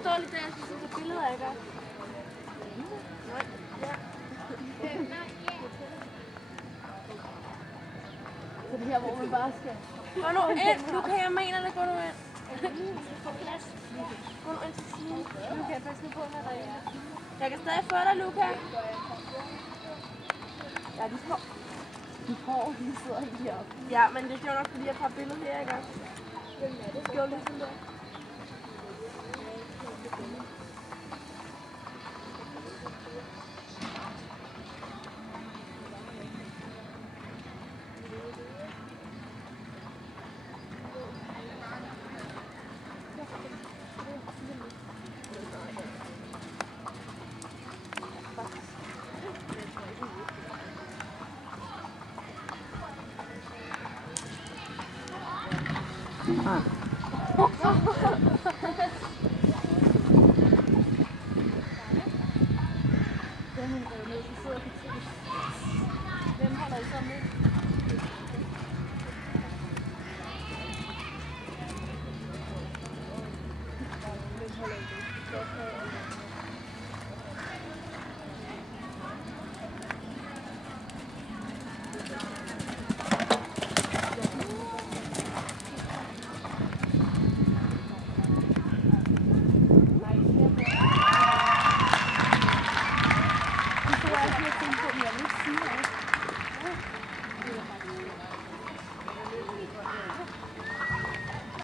stå lidt der, jeg skal tage billeder af dig. Så det her, hvor man bare skal... Gå nu ind, Luca, jeg mener det, gå nu ind. Gå nu ind til siden. Luca, pas nu på mig derinde. Jeg kan stadig få dig, Luca. Ja, de får, de sidder helt heroppe. Ja, men det er jo nok, fordi jeg tager billedet her, ikke også? Det skal jo lidt sådan der. Hvem holder I så med?